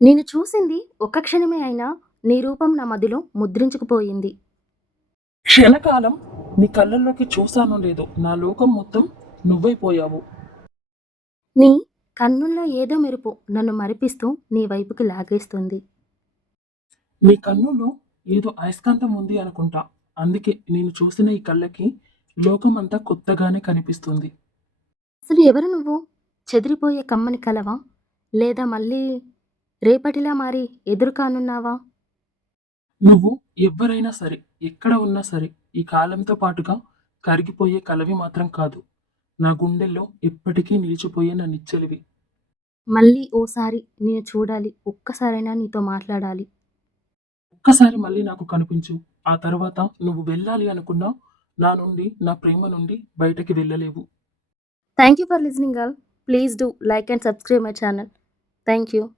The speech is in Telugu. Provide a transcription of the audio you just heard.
నేను చూసింది ఒక్క క్షణమే అయినా నీ రూపం నా మదిలో ముద్రించుకుపోయింది. క్షణకాలం నీ కళ్ళల్లోకి చూశానో లేదో నా లోకం మొత్తం నువ్వైపోయావు. నీ కన్నుల్లో ఏదో మెరుపు నన్ను మరిపిస్తూ నీ వైపుకి లాగేస్తుంది. నీ కన్నులో ఏదో అయస్కాంతం ఉంది అనుకుంటా. అందుకే నేను చూసిన ఈ కళ్ళకి లోకమంతా కొత్తగానే కనిపిస్తుంది. అసలు ఎవరు నువ్వు? చెదిరిపోయే కమ్మని కలవా? లేదా మళ్ళీ రేపటిలా మారి ఎదురు కానున్నావా? నువ్వు ఎవ్వరైనా సరే, ఎక్కడ ఉన్నా సరే, ఈ కాలంతో పాటుగా కరిగిపోయే కలవి మాత్రం కాదు. నా గుండెల్లో ఎప్పటికీ నిలిచిపోయే నా నిచ్చెలివి. మళ్ళీ ఓసారి నేను చూడాలి. ఒక్కసారైనా నీతో మాట్లాడాలి. ఒక్కసారి మళ్ళీ నాకు కనిపించు. ఆ తర్వాత నువ్వు వెళ్ళాలి అనుకున్నా నా నుండి, నా ప్రేమ నుండి బయటకి వెళ్ళలేవు. Thank you for listening all. Please do like and subscribe my channel. Thank you.